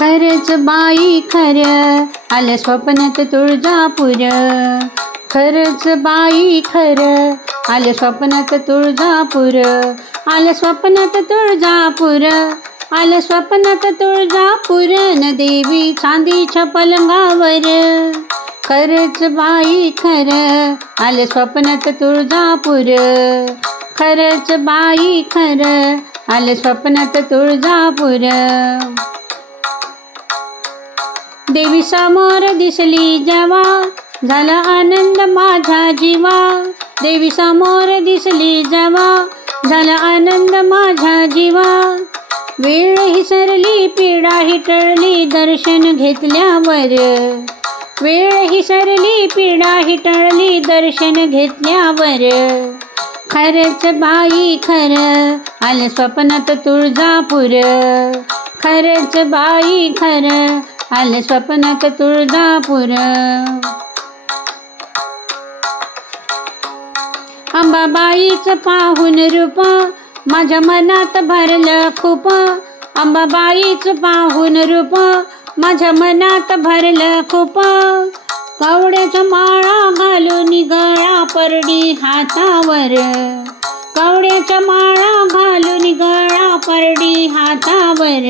खरंच बाई खरं आलं स्वप्नात तुळजापूर. खरंच बाई खरं आलं स्वप्नात तुळजापूर. आलं स्वप्नात तुळजापूर आलं स्वप्नात तुळजापूर. न देवी चांदीच्या पलंगावर. खरंच बाई खरं आलं स्वप्नात तुळजापूर. खरंच बाई खरं आलं स्वप्नात तुळजापूर. देवी समोर दिसली जेव्हा झाला आनंद माझा जीवा. देवी समोर दिसली जेव्हा झाला आनंद माझा जीवा. वेळ ही सरली पिढा ही टळली दर्शन घेतल्यावर. वेळ ही सरली पिढा ही टळली दर्शन घेतल्यावर. खरंच बाई खरं आलं स्वप्नात तुळजापूर. खरंच बाई खरं आलं स्वप्नात तुळजापूर. अंबाबाईच पाहून रूप माझ्या मनात भरलं खूप. अंबाबाईच पाहून रूप माझ्या मनात भरलं खूप. कवड्याच्या माळा घालून गळा परडी हातावर. कवड्याच्या माळा घालून गळा परडी हातावर.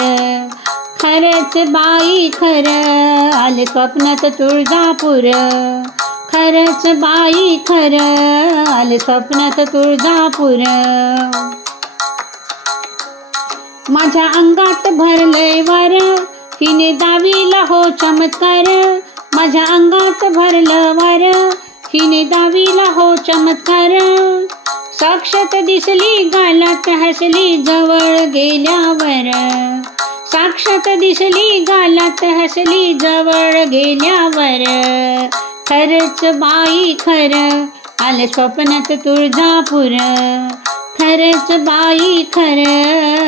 खरंच बाई खरं आले स्वप्नात तुळजापूर. खरंच बाई खरं आले स्वप्नात तुळजापूर. माझ्या अंगात भरलंय वर हिने दावीला हो चमत्कार. माझ्या अंगात भरलं वर हिने दावीला हो चमत्कार. साक्षात दिसली गालात हसली जवळ गेल्यावर. साक्षात दिसली गालात हसली जवळ गेल्यावर. खरंच बाई खर आलं स्वप्नात तुळजापूर. खरंच बाई खर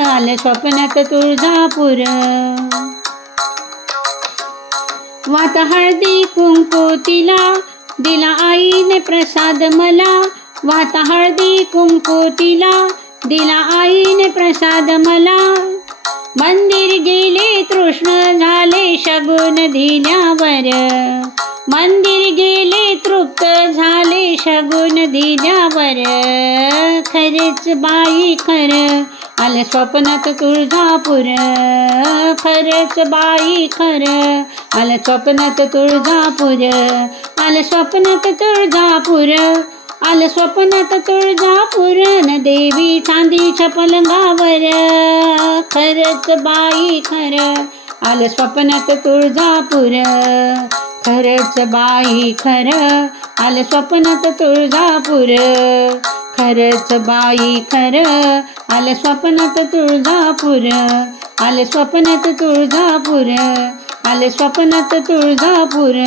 आलं स्वप्नात तुळजापूर. वात हळदी कुंकू तिला दिला आईने प्रसाद मला. वात हळदी कुंकू तिला दिला आईने प्रसाद मला. मंदिर गेले तृष्ण झाले शगुन दिल्यावर. मंदिर गेले तृप्त झाले शगुन दिल्यावर. खरेच बाई खर आलं स्वप्नात तुळजापूर. खरंच बाई खर आलं स्वप्नात तुळजापूर. आलं स्वप्नात तुळजापूर. आलं स्वप्नात तुळजापूर न देवी चांदीच्या पलंगावर. खरंच बाई खर. आलं स्वप्नात तुळजापूर. खरंच बाई खर. आलं स्वप्नात तुळजापूर. खरंच बाई खर. आलं स्वप्नात तुळजापूर. आलं स्वप्नात तुळजापूर. आलं स्वप्नात तुळजापूर.